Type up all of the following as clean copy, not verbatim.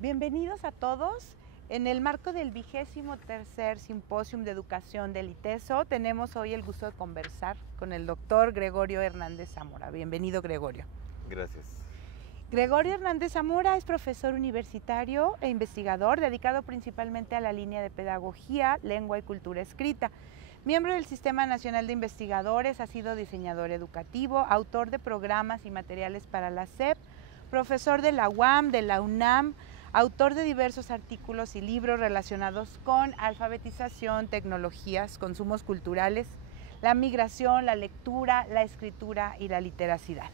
Bienvenidos a todos. En el marco del 23º Simposium de Educación del ITESO, tenemos hoy el gusto de conversar con el doctor Gregorio Hernández Zamora. Bienvenido, Gregorio. Gracias. Gregorio Hernández Zamora es profesor universitario e investigador dedicado principalmente a la línea de pedagogía, lengua y cultura escrita. Miembro del Sistema Nacional de Investigadores, ha sido diseñador educativo, autor de programas y materiales para la SEP, profesor de la UAM, de la UNAM, autor de diversos artículos y libros relacionados con alfabetización, tecnologías, consumos culturales, la migración, la lectura, la escritura y la literacidad.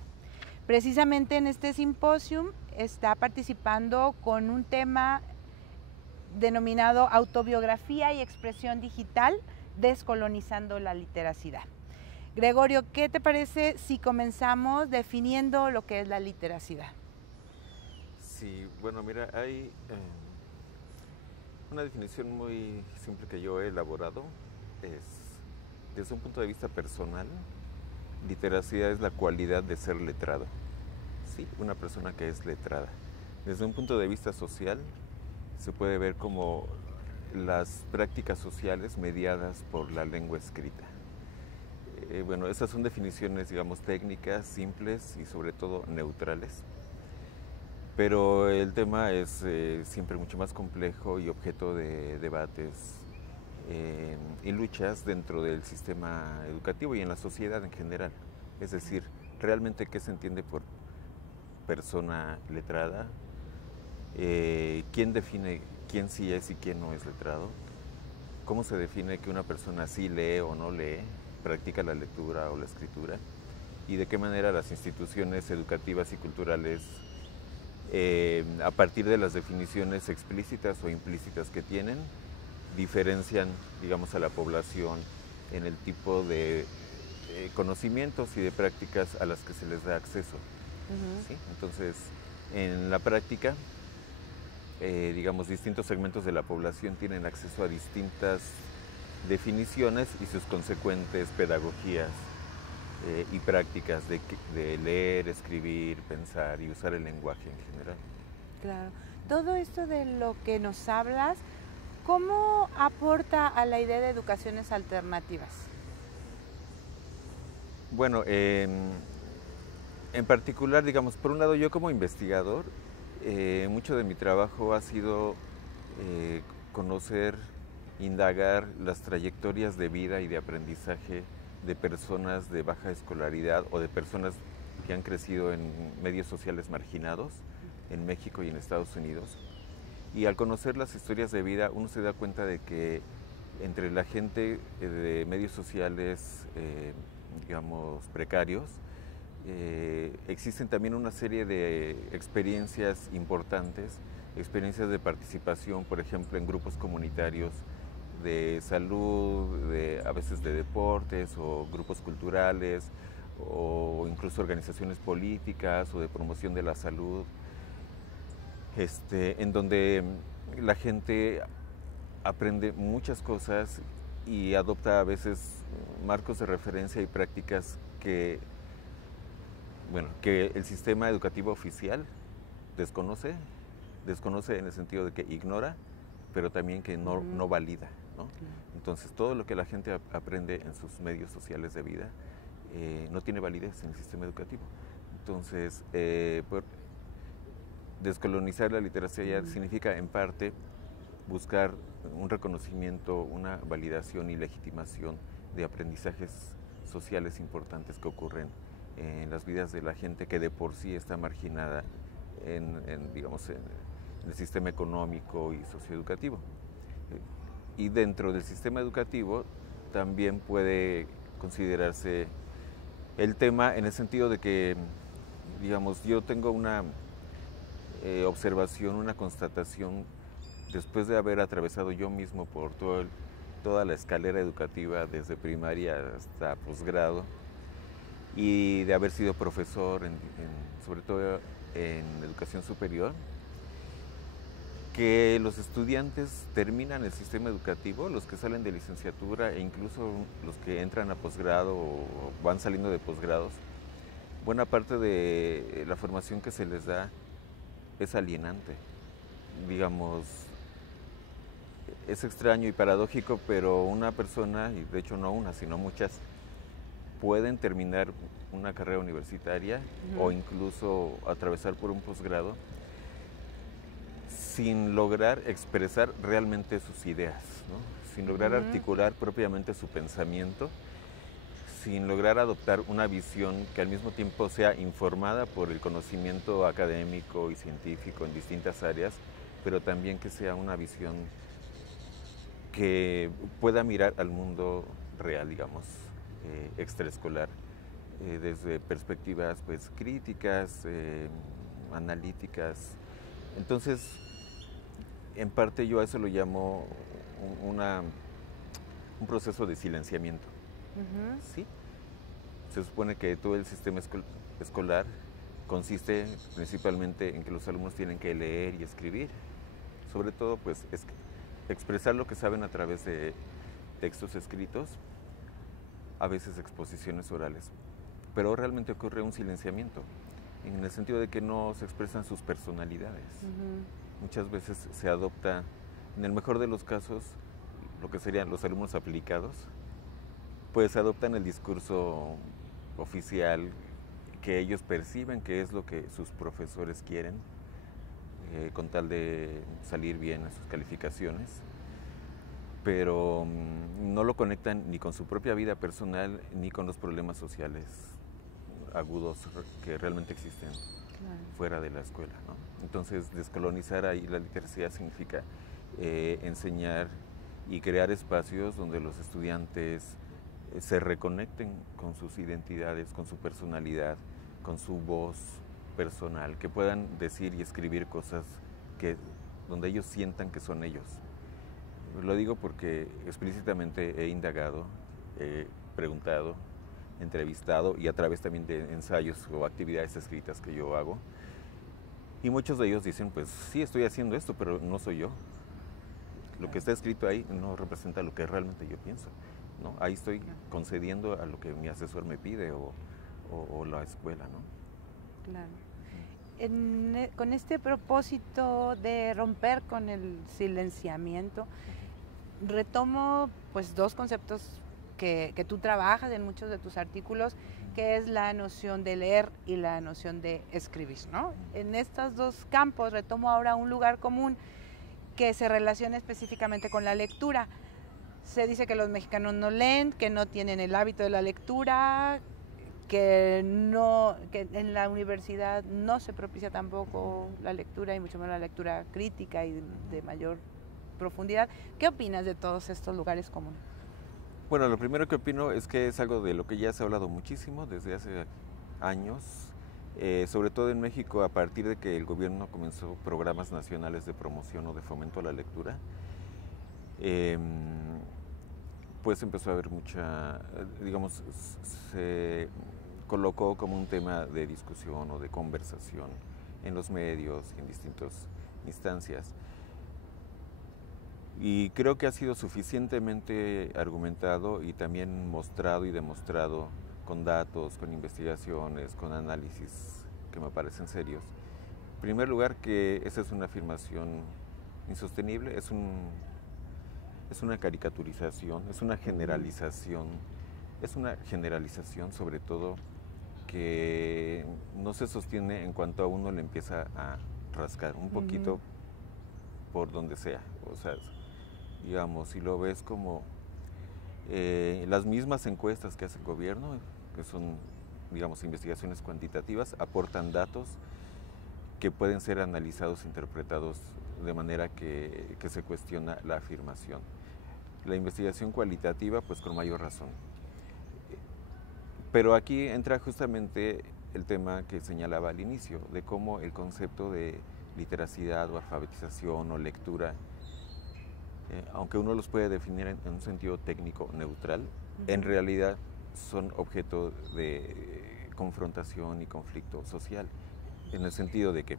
Precisamente en este simposium está participando con un tema denominado Autobiografía y Expresión Digital, descolonizando la literacidad. Gregorio, ¿qué te parece si comenzamos definiendo lo que es la literacidad? Sí, bueno, mira, hay una definición muy simple que yo he elaborado. Desde un punto de vista personal, literacidad es la cualidad de ser letrado. Sí, una persona que es letrada. Desde un punto de vista social, se puede ver como las prácticas sociales mediadas por la lengua escrita. Bueno, esas son definiciones, digamos, técnicas, simples y sobre todo neutrales. Pero el tema es siempre mucho más complejo y objeto de debates y luchas dentro del sistema educativo y en la sociedad en general. Es decir, realmente qué se entiende por persona letrada, quién define quién sí es y quién no es letrado, cómo se define que una persona sí lee o no lee, practica la lectura o la escritura, y de qué manera las instituciones educativas y culturales, a partir de las definiciones explícitas o implícitas que tienen, diferencian, digamos, a la población en el tipo de conocimientos y de prácticas a las que se les da acceso. ¿Sí? Entonces, en la práctica, digamos, distintos segmentos de la población tienen acceso a distintas definiciones y sus consecuentes pedagogías y prácticas de leer, escribir, pensar y usar el lenguaje en general. Claro. Todo esto de lo que nos hablas, ¿cómo aporta a la idea de educaciones alternativas? Bueno, en particular, digamos, por un lado yo como investigador, mucho de mi trabajo ha sido conocer, indagar las trayectorias de vida y de aprendizaje de personas de baja escolaridad o de personas que han crecido en medios sociales marginados en México y en Estados Unidos. Y al conocer las historias de vida, uno se da cuenta de que entre la gente de medios sociales, digamos, precarios, existen también una serie de experiencias importantes, experiencias de participación, por ejemplo, en grupos comunitarios de salud, a veces de deportes o grupos culturales o incluso organizaciones políticas o de promoción de la salud, en donde la gente aprende muchas cosas y adopta a veces marcos de referencia y prácticas que el sistema educativo oficial desconoce en el sentido de que ignora, pero también que no valida, ¿no? Entonces, todo lo que la gente aprende en sus medios sociales de vida no tiene validez en el sistema educativo. Entonces, descolonizar la literacia significa, en parte, buscar un reconocimiento, una validación y legitimación de aprendizajes sociales importantes que ocurren en las vidas de la gente que de por sí está marginada digamos, en el sistema económico y socioeducativo. Y dentro del sistema educativo también puede considerarse el tema en el sentido de que, digamos, yo tengo una observación, una constatación, después de haber atravesado yo mismo por toda la escalera educativa, desde primaria hasta posgrado, y de haber sido profesor, sobre todo en educación superior, que los estudiantes terminan el sistema educativo, los que salen de licenciatura e incluso los que entran a posgrado o van saliendo de posgrados, buena parte de la formación que se les da es alienante. digamos, es extraño y paradójico, pero una persona, y de hecho no una, sino muchas, pueden terminar una carrera universitaria o incluso atravesar por un posgrado sin lograr expresar realmente sus ideas, ¿no? Sin lograr articular propiamente su pensamiento, sin lograr adoptar una visión que al mismo tiempo sea informada por el conocimiento académico y científico en distintas áreas, pero también que sea una visión que pueda mirar al mundo real, digamos, extraescolar, desde perspectivas pues, críticas, analíticas. Entonces, en parte yo a eso lo llamo un proceso de silenciamiento. ¿Sí? Se supone que todo el sistema escolar consiste principalmente en que los alumnos tienen que leer y escribir, sobre todo pues expresar lo que saben a través de textos escritos, a veces exposiciones orales, pero realmente ocurre un silenciamiento, en el sentido de que no se expresan sus personalidades. Muchas veces se adopta, en el mejor de los casos, lo que serían los alumnos aplicados, pues adoptan el discurso oficial que ellos perciben que es lo que sus profesores quieren, con tal de salir bien en sus calificaciones, pero no lo conectan ni con su propia vida personal ni con los problemas sociales agudos que realmente existen fuera de la escuela, ¿no? Entonces, descolonizar ahí la literacia significa enseñar y crear espacios donde los estudiantes se reconecten con sus identidades, con su personalidad, con su voz personal, que puedan decir y escribir cosas donde ellos sientan que son ellos. Lo digo porque explícitamente he indagado, he preguntado, entrevistado y a través también de ensayos o actividades escritas que yo hago. Y muchos de ellos dicen, pues sí, estoy haciendo esto, pero no soy yo. Lo que está escrito ahí no representa lo que realmente yo pienso, ¿no? Ahí estoy concediendo a lo que mi asesor me pide o la escuela, ¿no? Claro. Con este propósito de romper con el silenciamiento, retomo pues dos conceptos que tú trabajas en muchos de tus artículos, que es la noción de leer y la noción de escribir, ¿no? En estos dos campos retomo ahora un lugar común que se relaciona específicamente con la lectura. Se dice que los mexicanos no leen, que no tienen el hábito de la lectura, que en la universidad no se propicia tampoco la lectura y mucho menos la lectura crítica y de mayor profundidad. ¿Qué opinas de todos estos lugares comunes? Bueno, lo primero que opino es que es algo de lo que ya se ha hablado muchísimo desde hace años, sobre todo en México, a partir de que el gobierno comenzó programas nacionales de promoción o de fomento a la lectura. Pues empezó a haber mucha, digamos, se colocó como un tema de discusión o de conversación en los medios, en distintas instancias. Y creo que ha sido suficientemente argumentado y también mostrado y demostrado con datos, con investigaciones, con análisis que me parecen serios. En primer lugar, que esa es una afirmación insostenible, es una caricaturización, es una generalización sobre todo que no se sostiene en cuanto a uno le empieza a rascar un poquito por donde sea. O sea, digamos, si lo ves como las mismas encuestas que hace el gobierno, que son, digamos, investigaciones cuantitativas, aportan datos que pueden ser analizados, interpretados de manera que se cuestiona la afirmación. La investigación cualitativa, pues con mayor razón. Pero aquí entra justamente el tema que señalaba al inicio, de cómo el concepto de literacidad o alfabetización o lectura, aunque uno los puede definir en un sentido técnico neutral, en realidad son objeto de confrontación y conflicto social, en el sentido de que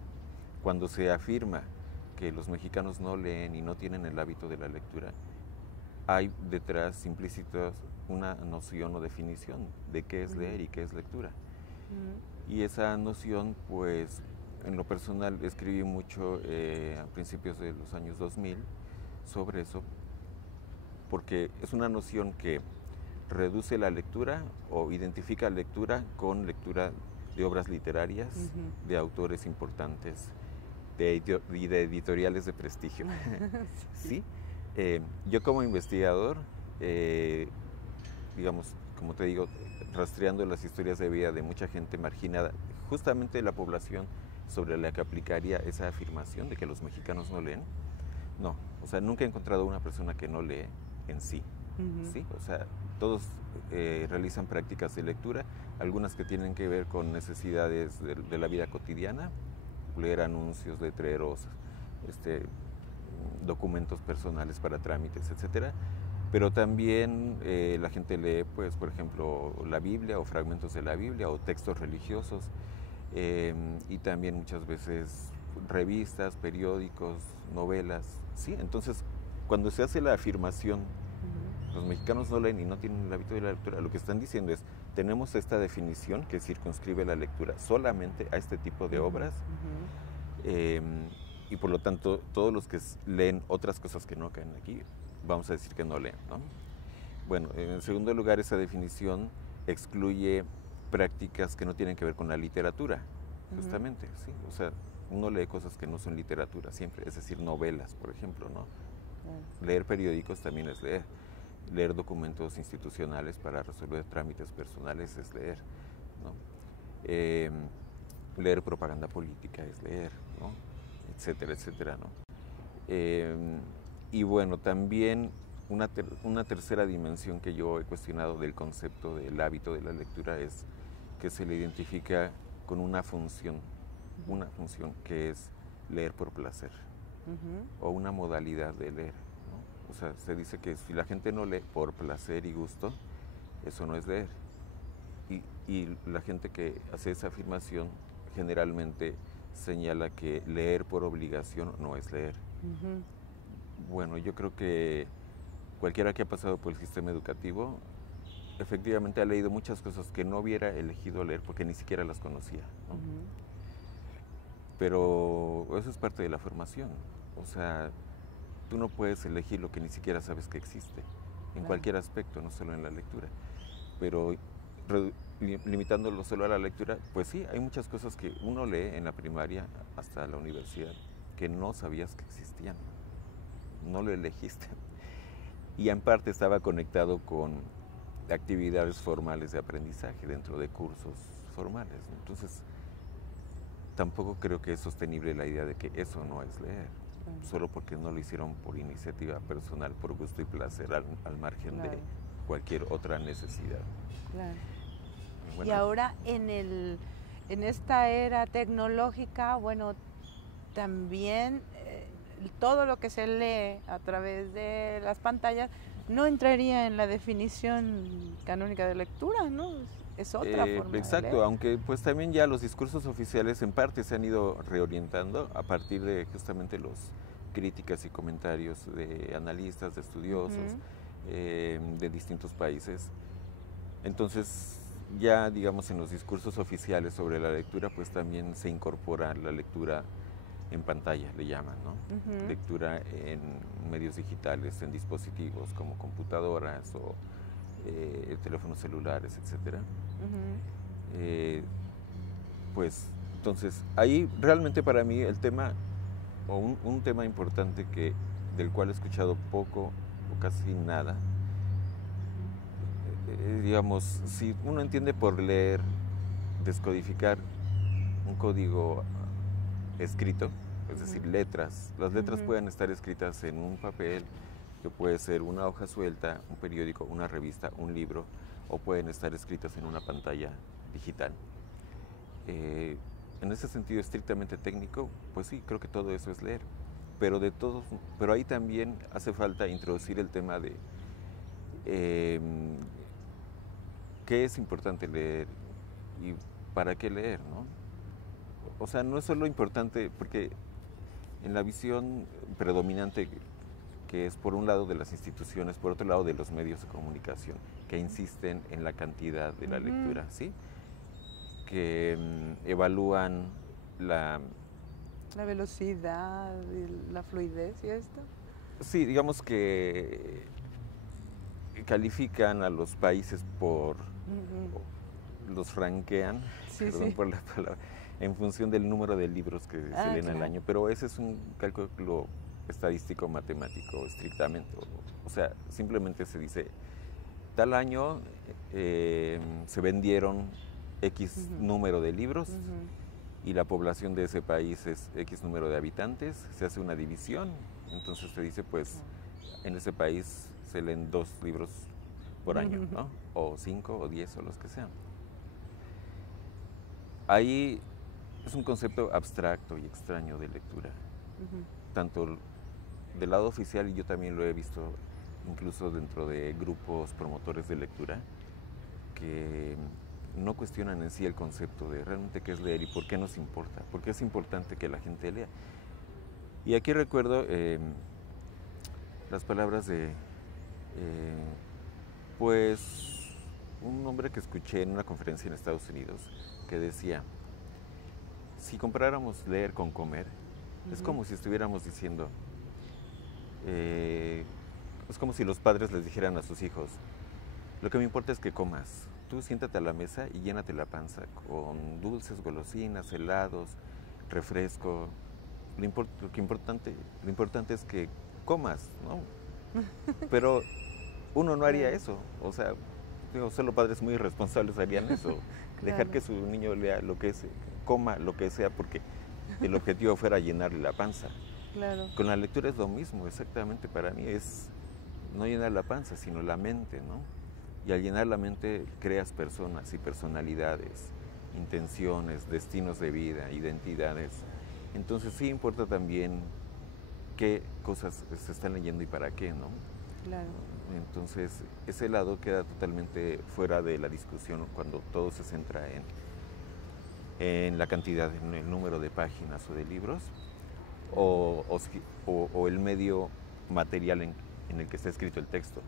cuando se afirma que los mexicanos no leen y no tienen el hábito de la lectura, hay detrás implícitos una noción o definición de qué es leer y qué es lectura. Y esa noción pues en lo personal escribí mucho a principios de los años 2000 sobre eso, porque es una noción que reduce la lectura o identifica lectura con lectura de obras literarias, de autores importantes y de editoriales de prestigio. ¿Sí? Yo como investigador, digamos, como te digo, rastreando las historias de vida de mucha gente marginada, justamente la población sobre la que aplicaría esa afirmación de que los mexicanos no leen, no, o sea, nunca he encontrado una persona que no lee en sí, ¿sí? O sea, todos realizan prácticas de lectura, algunas que tienen que ver con necesidades de la vida cotidiana, leer anuncios, letreros, documentos personales para trámites, etcétera. Pero también la gente lee, pues, por ejemplo, la Biblia o fragmentos de la Biblia o textos religiosos, y también muchas veces revistas, periódicos, novelas, ¿sí? Entonces, cuando se hace la afirmación, los mexicanos no leen y no tienen el hábito de la lectura, lo que están diciendo es, tenemos esta definición que circunscribe la lectura solamente a este tipo de obras, y por lo tanto, todos los que leen otras cosas que no caen aquí, vamos a decir que no leen, ¿no? Bueno, en segundo lugar, esa definición excluye prácticas que no tienen que ver con la literatura, justamente, ¿sí? O sea, uno lee cosas que no son literatura siempre, es decir, novelas, por ejemplo, ¿no? Leer periódicos también es leer. Leer documentos institucionales para resolver trámites personales es leer, ¿no? Leer propaganda política es leer, ¿no? Etcétera, etcétera, ¿no? Y bueno, también una tercera dimensión que yo he cuestionado del concepto del hábito de la lectura es que se le identifica con una función que es leer por placer, o una modalidad de leer, ¿no? O sea, se dice que si la gente no lee por placer y gusto, eso no es leer. Y la gente que hace esa afirmación generalmente señala que leer por obligación no es leer. Bueno, yo creo que cualquiera que ha pasado por el sistema educativo efectivamente ha leído muchas cosas que no hubiera elegido leer porque ni siquiera las conocía, ¿no? Pero eso es parte de la formación. O sea, tú no puedes elegir lo que ni siquiera sabes que existe, en cualquier aspecto, no solo en la lectura. Pero limitándolo solo a la lectura, pues sí, hay muchas cosas que uno lee en la primaria hasta la universidad que no sabías que existían, no lo elegiste. Y en parte estaba conectado con actividades formales de aprendizaje dentro de cursos formales. Entonces, tampoco creo que es sostenible la idea de que eso no es leer, solo porque no lo hicieron por iniciativa personal, por gusto y placer, al margen de cualquier otra necesidad. Bueno. Y ahora en esta era tecnológica, bueno, también todo lo que se lee a través de las pantallas no entraría en la definición canónica de lectura, ¿no? Es otra forma exacto, de leer. Aunque pues también ya los discursos oficiales en parte se han ido reorientando a partir de justamente los críticas y comentarios de analistas, de estudiosos de distintos países. Entonces ya digamos en los discursos oficiales sobre la lectura pues también se incorpora la lectura en pantalla, le llaman, ¿no? Lectura en medios digitales, en dispositivos como computadoras o teléfonos celulares, etcétera. Pues entonces ahí realmente para mí el tema o un tema importante del cual he escuchado poco o casi nada, digamos, si uno entiende por leer, descodificar un código escrito, es decir, letras. Las letras pueden estar escritas en un papel, que puede ser una hoja suelta, un periódico, una revista, un libro, o pueden estar escritas en una pantalla digital. En ese sentido estrictamente técnico, pues sí, creo que todo eso es leer. Pero ahí también hace falta introducir el tema de qué es importante leer y para qué leer, ¿no? O sea, no es solo importante, porque en la visión predominante que es por un lado de las instituciones, por otro lado de los medios de comunicación, que insisten en la cantidad de la lectura, ¿sí? Que evalúan la, La velocidad, y la fluidez y esto. sí, digamos que califican a los países por, los ranquean, Sí, perdón sí. por la palabra, en función del número de libros que se leen al Claro. año, pero ese es un cálculo estadístico matemático estrictamente, o sea, simplemente se dice, tal año se vendieron X número de libros y la población de ese país es X número de habitantes, se hace una división, entonces se dice, pues, en ese país se leen 2 libros por año, ¿no? O 5 o 10 o los que sean. Ahí es un concepto abstracto y extraño de lectura, tanto del lado oficial, y yo también lo he visto incluso dentro de grupos promotores de lectura, que no cuestionan en sí el concepto de realmente qué es leer y por qué nos importa, por qué es importante que la gente lea. Y aquí recuerdo las palabras de, pues, un hombre que escuché en una conferencia en Estados Unidos que decía, si comparáramos leer con comer, es como si estuviéramos diciendo, es como si los padres les dijeran a sus hijos, lo que me importa es que comas, tú siéntate a la mesa y llénate la panza con dulces, golosinas, helados, refresco, lo importante es que comas, ¿no? Pero uno no haría eso, o sea, digo, solo padres muy irresponsables harían eso, dejar que su niño lea lo que es, coma lo que sea, porque el objetivo fuera llenarle la panza. Claro. Con la lectura es lo mismo, exactamente, para mí es no llenar la panza, sino la mente, ¿no? Y al llenar la mente creas personas y personalidades, intenciones, destinos de vida, identidades. Entonces sí importa también qué cosas se están leyendo y para qué, ¿no? Claro. Entonces ese lado queda totalmente fuera de la discusión cuando todo se centra en la cantidad, en el número de páginas o de libros, o el medio material en el que está escrito el texto,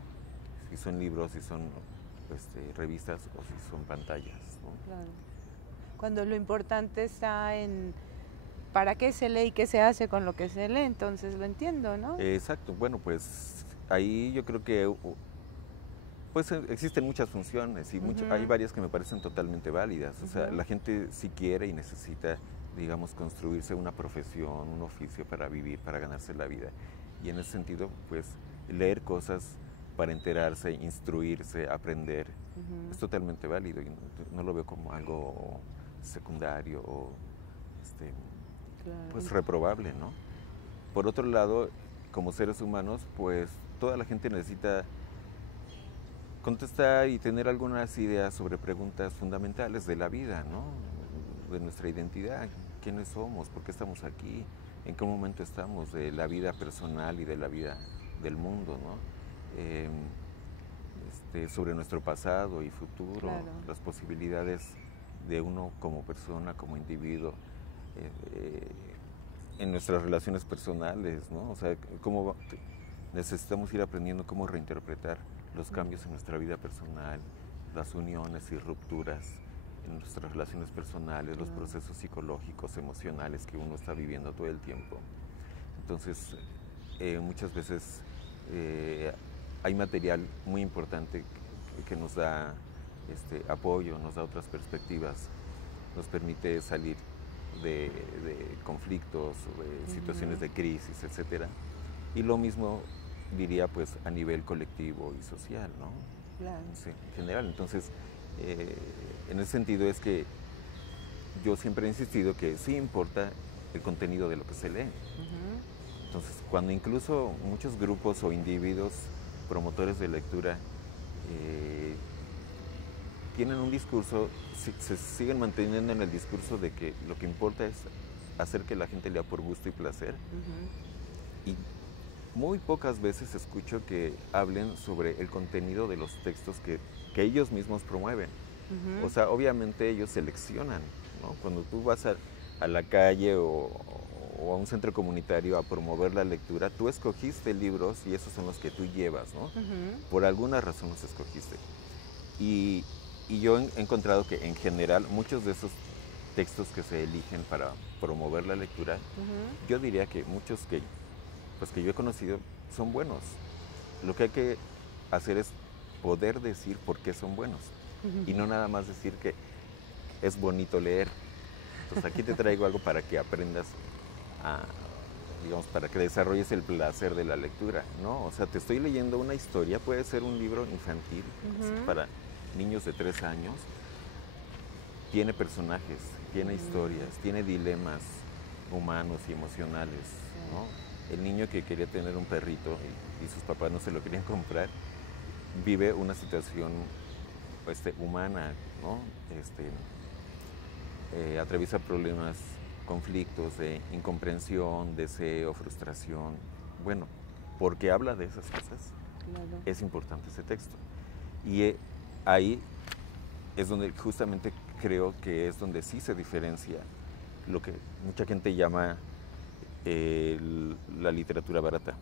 si son libros, si son revistas o si son pantallas, ¿no? Claro. Cuando lo importante está en para qué se lee y qué se hace con lo que se lee, entonces lo entiendo, ¿no? Exacto, bueno, pues ahí yo creo que pues existen muchas funciones y hay varias que me parecen totalmente válidas. O sea, la gente sí quiere y necesita, digamos, construirse una profesión, un oficio para vivir, para ganarse la vida. Y en ese sentido, pues, leer cosas para enterarse, instruirse, aprender, es totalmente válido y no lo veo como algo secundario o pues reprobable, ¿no? Por otro lado, como seres humanos, pues toda la gente necesita contestar y tener algunas ideas sobre preguntas fundamentales de la vida, ¿no? De nuestra identidad, quiénes somos, por qué estamos aquí, en qué momento estamos de la vida personal y de la vida del mundo, ¿no? Sobre nuestro pasado y futuro, las posibilidades de uno como persona, como individuo, en nuestras relaciones personales, ¿no? O sea, cómo necesitamos ir aprendiendo cómo reinterpretar los cambios en nuestra vida personal, las uniones y rupturas en nuestras relaciones personales, los procesos psicológicos, emocionales que uno está viviendo todo el tiempo. Entonces, muchas veces hay material muy importante que nos da apoyo, nos da otras perspectivas, nos permite salir de conflictos, de situaciones de crisis, etcétera. Y lo mismo diría pues a nivel colectivo y social, ¿no? Claro. Sí, en general. Entonces, en ese sentido es que yo siempre he insistido que sí importa el contenido de lo que se lee. Entonces, cuando incluso muchos grupos o individuos promotores de lectura tienen un discurso, se siguen manteniendo en el discurso de que lo que importa es hacer que la gente lea por gusto y placer. Y muy pocas veces escucho que hablen sobre el contenido de los textos que ellos mismos promueven. O sea, obviamente ellos seleccionan, ¿no? Cuando tú vas a la calle o a un centro comunitario a promover la lectura, tú escogiste libros y esos son los que tú llevas, ¿no? Por alguna razón los escogiste. Y yo he encontrado que en general muchos de esos textos que se eligen para promover la lectura, yo diría que muchos que yo he conocido son buenos. Lo que hay que hacer es poder decir por qué son buenos y no nada más decir que es bonito leer. Entonces aquí te traigo algo para que aprendas digamos, para que desarrolles el placer de la lectura, ¿no? O sea, te estoy leyendo una historia, puede ser un libro infantil para niños de 3 años, tiene personajes, tiene historias, tiene dilemas humanos y emocionales, ¿no? El niño que quería tener un perrito y sus papás no se lo querían comprar, vive una situación humana, ¿no? Atraviesa problemas, conflictos de incomprensión, deseo, frustración. Bueno, porque habla de esas cosas, es importante ese texto. Y ahí es donde justamente creo que es donde sí se diferencia lo que mucha gente llama la literatura barata.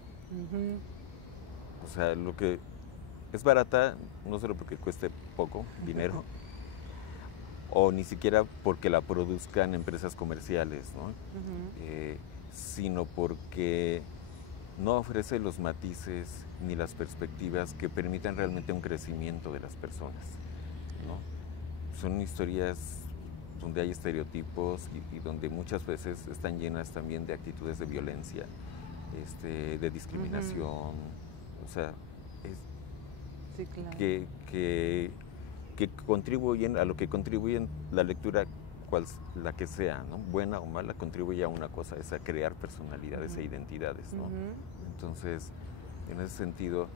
O sea, lo que es barata no solo porque cueste poco dinero, o ni siquiera porque la produzcan empresas comerciales, ¿no? Sino porque no ofrece los matices ni las perspectivas que permitan realmente un crecimiento de las personas, ¿no? Son historias donde hay estereotipos y donde muchas veces están llenas también de actitudes de violencia, de discriminación, o sea, sí, claro. que contribuyen a lo que contribuyen la lectura, la que sea, ¿no? Buena o mala, contribuye a una cosa, es a crear personalidades e identidades, ¿no? Entonces, en ese sentido,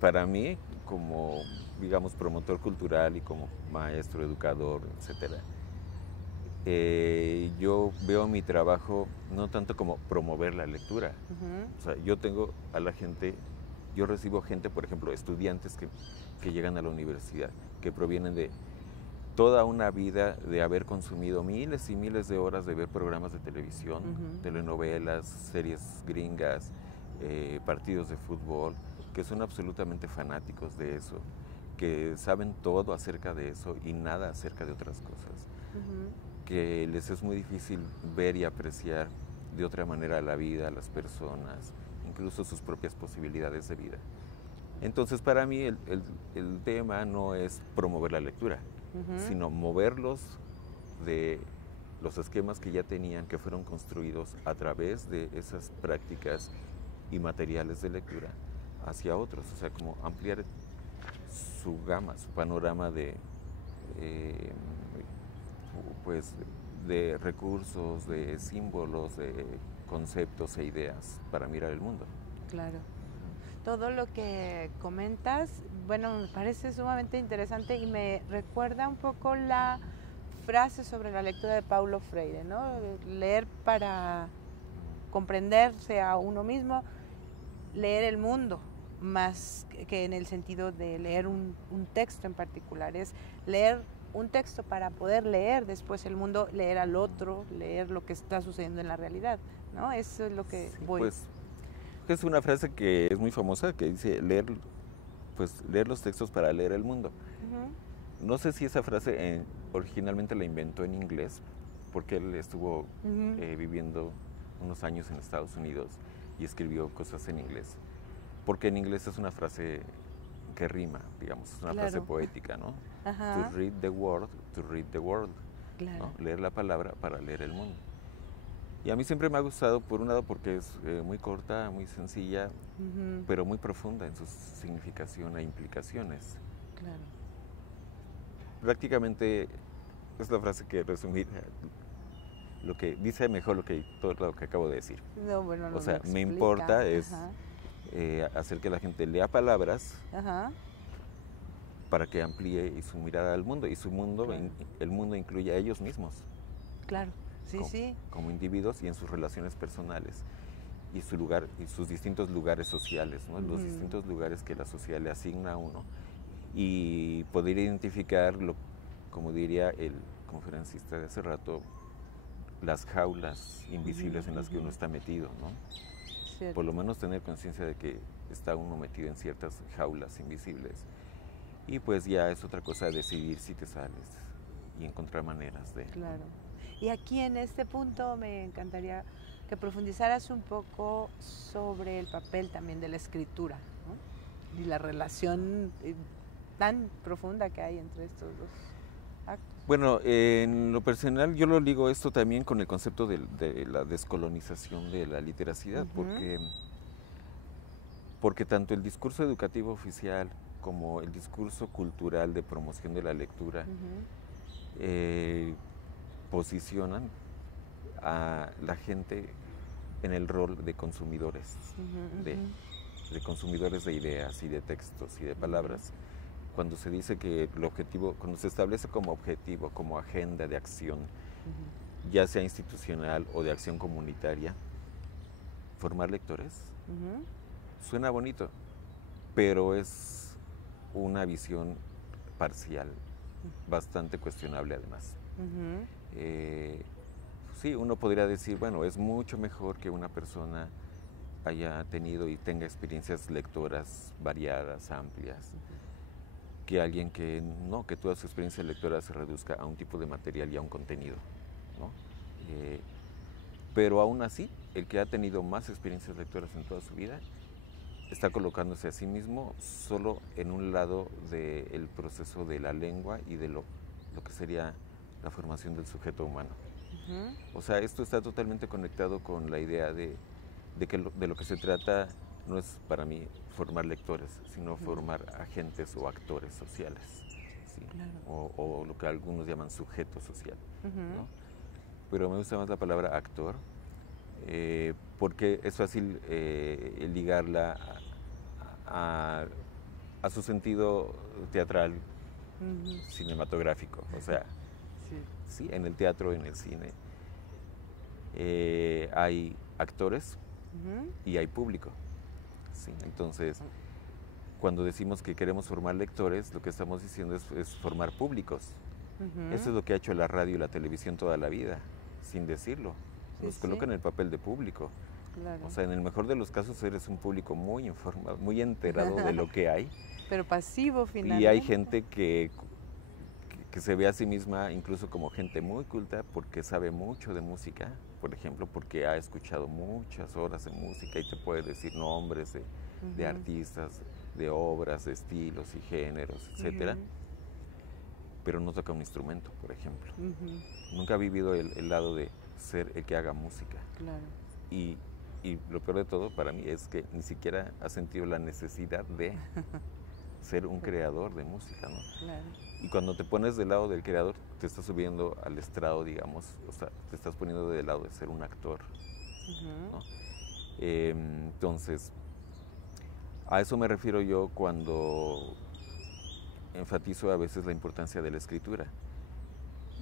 para mí, como, digamos, promotor cultural y como maestro, educador, etcétera, yo veo mi trabajo no tanto como promover la lectura. O sea, yo recibo gente, por ejemplo, estudiantes que llegan a la universidad, que provienen de toda una vida de haber consumido miles y miles de horas de ver programas de televisión, telenovelas, series gringas, partidos de fútbol, que son absolutamente fanáticos de eso, que saben todo acerca de eso y nada acerca de otras cosas, que les es muy difícil ver y apreciar de otra manera la vida, las personas, incluso sus propias posibilidades de vida. Entonces, para mí el tema no es promover la lectura, sino moverlos de los esquemas que ya tenían, que fueron construidos a través de esas prácticas y materiales de lectura, hacia otros. O sea, como ampliar su gama, su panorama pues, de recursos, de símbolos, de conceptos e ideas para mirar el mundo. Claro. Todo lo que comentas, bueno, me parece sumamente interesante y me recuerda un poco la frase sobre la lectura de Paulo Freire, ¿no? Leer para comprenderse a uno mismo, leer el mundo, más que en el sentido de leer un texto en particular, es leer un texto para poder leer después el mundo, leer al otro, leer lo que está sucediendo en la realidad, ¿no? Eso es lo que voy. Pues, es una frase que es muy famosa, que dice leer los textos para leer el mundo. No sé si esa frase originalmente la inventó en inglés, porque él estuvo viviendo unos años en Estados Unidos y escribió cosas en inglés. Porque en inglés es una frase que rima, digamos, es una frase poética, ¿no? To read the word, to read the world. ¿No? Leer la palabra para leer el mundo. Y a mí siempre me ha gustado, por un lado, porque es muy corta, muy sencilla, pero muy profunda en su significación e implicaciones. Claro. Prácticamente es la frase que resumir lo que dice mejor todo lo que acabo de decir. No, bueno, no o sea, me me importa es hacer que la gente lea palabras para que amplíe su mirada al mundo. Y su mundo, el mundo incluye a ellos mismos. Claro. Sí, como individuos y en sus relaciones personales y su lugar y sus distintos lugares sociales, ¿no? Los distintos lugares que la sociedad le asigna a uno, y poder identificar, como diría el conferencista de hace rato, las jaulas invisibles en las que uno está metido, ¿no? Cierto. Por lo menos tener conciencia de que está uno metido en ciertas jaulas invisibles, y pues ya es otra cosa decidir si te sales y encontrar maneras de... Claro. Y aquí en este punto me encantaría que profundizaras un poco sobre el papel también de la escritura, ¿no? Y la relación tan profunda que hay entre estos dos actos. Bueno, en lo personal yo lo ligo esto también con el concepto de la descolonización de la literacidad, porque tanto el discurso educativo oficial como el discurso cultural de promoción de la lectura posicionan a la gente en el rol de consumidores, de consumidores de ideas y de textos y de palabras. Cuando se dice que el objetivo, cuando se establece como objetivo, como agenda de acción, ya sea institucional o de acción comunitaria, formar lectores, suena bonito, pero es una visión parcial, bastante cuestionable además. Sí, uno podría decir, bueno, es mucho mejor que una persona haya tenido y tenga experiencias lectoras variadas, amplias, que alguien que no, que toda su experiencia lectora se reduzca a un tipo de material y a un contenido, ¿no? Pero aún así, el que ha tenido más experiencias lectoras en toda su vida está colocándose a sí mismo solo en un lado del proceso de la lengua y de lo que sería la formación del sujeto humano. O sea, esto está totalmente conectado con la idea de lo que se trata no es para mí formar lectores, sino formar agentes o actores sociales, ¿sí? Claro. O lo que algunos llaman sujeto social, ¿no? Pero me gusta más la palabra actor, porque es fácil ligarla a su sentido teatral, cinematográfico, o sea, sí, en el teatro, en el cine, hay actores y hay público. Sí, entonces, cuando decimos que queremos formar lectores, lo que estamos diciendo es formar públicos. Eso es lo que ha hecho la radio y la televisión toda la vida, sin decirlo. Nos colocan en el papel de público. Claro. O sea, en el mejor de los casos eres un público muy informado, muy enterado de lo que hay. Pero pasivo finalmente. Y hay gente que se ve a sí misma incluso como gente muy culta porque sabe mucho de música, por ejemplo, porque ha escuchado muchas horas de música y te puede decir nombres de artistas, de obras, de estilos y géneros, etcétera, pero no toca un instrumento, por ejemplo. Nunca ha vivido el lado de ser el que haga música. Claro. Y lo peor de todo para mí es que ni siquiera ha sentido la necesidad de ser un creador de música, ¿no? Claro. Y cuando te pones del lado del creador, te estás subiendo al estrado, digamos, o sea, te estás poniendo del lado de ser un actor, ¿no? Entonces, a eso me refiero yo cuando enfatizo a veces la importancia de la escritura.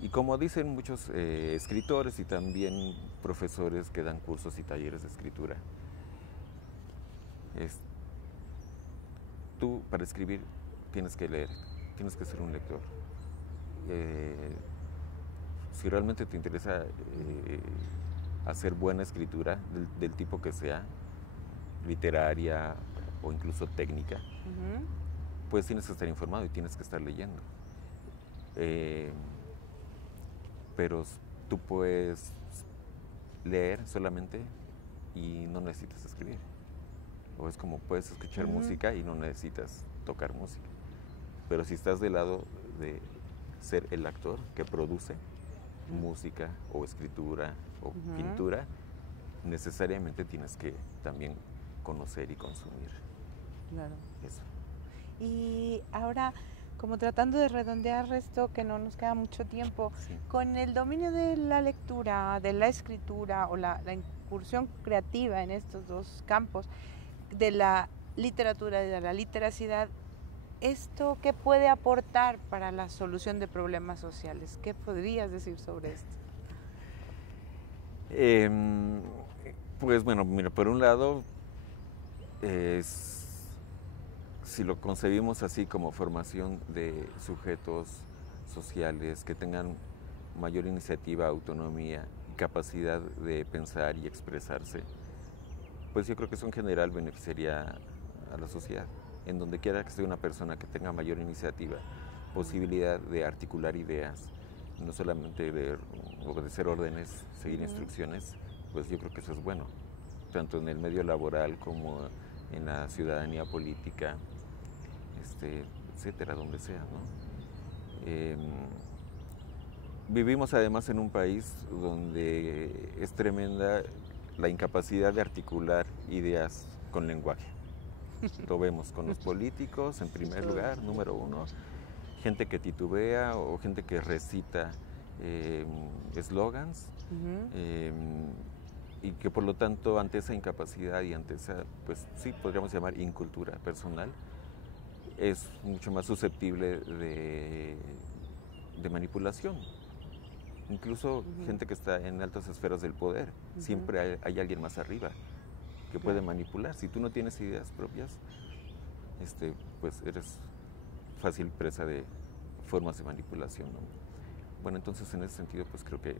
Y como dicen muchos escritores y también profesores que dan cursos y talleres de escritura, tú para escribir tienes que leer, tienes que ser un lector. Si realmente te interesa hacer buena escritura, del tipo que sea, literaria o incluso técnica, pues tienes que estar informado y tienes que estar leyendo. Pero tú puedes leer solamente y no necesitas escribir. O es como puedes escuchar música y no necesitas tocar música. Pero si estás del lado de ser el actor que produce música o escritura o pintura, necesariamente tienes que también conocer y consumir. Claro. Eso. Y ahora, como tratando de redondear esto, que no nos queda mucho tiempo, con el dominio de la lectura, de la escritura o la incursión creativa en estos dos campos, de la literatura y de la literacidad, ¿esto qué puede aportar para la solución de problemas sociales? ¿Qué podrías decir sobre esto? Pues bueno, mira, por un lado, si lo concebimos así como formación de sujetos sociales que tengan mayor iniciativa, autonomía y capacidad de pensar y expresarse, pues yo creo que eso en general beneficiaría a la sociedad. En donde quiera que esté una persona que tenga mayor iniciativa, posibilidad de articular ideas, no solamente de obedecer órdenes, seguir instrucciones, pues yo creo que eso es bueno, tanto en el medio laboral como en la ciudadanía política, etcétera, donde sea, ¿no? Vivimos además en un país donde es tremenda la incapacidad de articular ideas con lenguaje. Lo vemos con los políticos, en primer lugar, número uno, gente que titubea o gente que recita eslogans, y que por lo tanto ante esa incapacidad y ante esa, pues sí, podríamos llamar incultura personal, es mucho más susceptible de manipulación. Incluso gente que está en altas esferas del poder, siempre hay alguien más arriba que puede manipular. Si tú no tienes ideas propias, pues eres fácil presa de formas de manipulación, ¿no? Bueno, entonces en ese sentido, pues creo que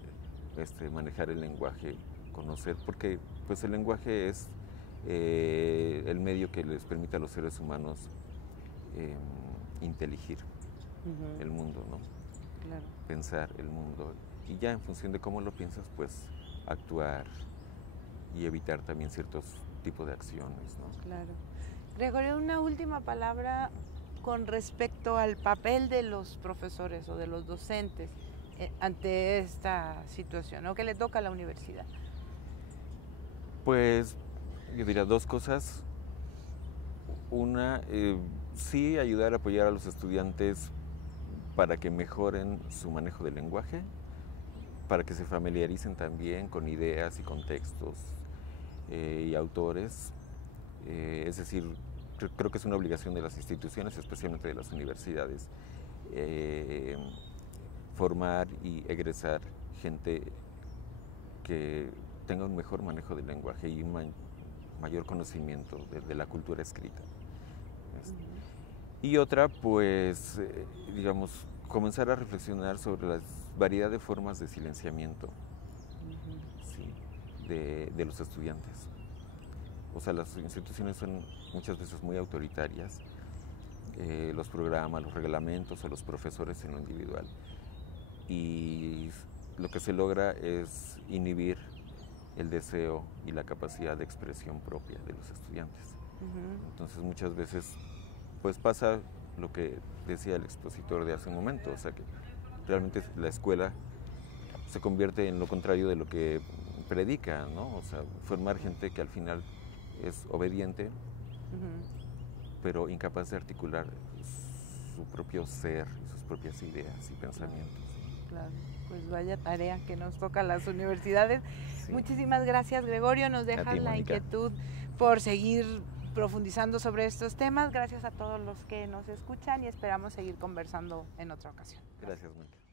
manejar el lenguaje, conocer, porque pues el lenguaje es el medio que les permite a los seres humanos inteligir el mundo, ¿no? Claro. Pensar el mundo, y ya en función de cómo lo piensas, pues actuar y evitar también ciertos tipos de acciones, ¿no? Claro. Gregorio, una última palabra con respecto al papel de los profesores o de los docentes ante esta situación, ¿no?, que le toca a la universidad. Pues yo diría dos cosas. Una, sí ayudar a apoyar a los estudiantes para que mejoren su manejo del lenguaje, para que se familiaricen también con ideas y contextos y autores. Es decir, creo que es una obligación de las instituciones, especialmente de las universidades, formar y egresar gente que tenga un mejor manejo del lenguaje y un mayor conocimiento de la cultura escrita. Y otra, pues, digamos, comenzar a reflexionar sobre la variedad de formas de silenciamiento, ¿sí?, de los estudiantes. O sea, las instituciones son muchas veces muy autoritarias, los programas, los reglamentos o los profesores en lo individual. Y lo que se logra es inhibir el deseo y la capacidad de expresión propia de los estudiantes. Entonces muchas veces pues pasa lo que decía el expositor de hace un momento, o sea que realmente la escuela se convierte en lo contrario de lo que predica, ¿no? O sea, formar gente que al final es obediente, pero incapaz de articular su propio ser y sus propias ideas y pensamientos. Claro, pues vaya tarea que nos toca a las universidades. Sí. Muchísimas gracias, Gregorio, nos dejas la inquietud por seguir profundizando sobre estos temas. Gracias a todos los que nos escuchan y esperamos seguir conversando en otra ocasión. Gracias, Mónica.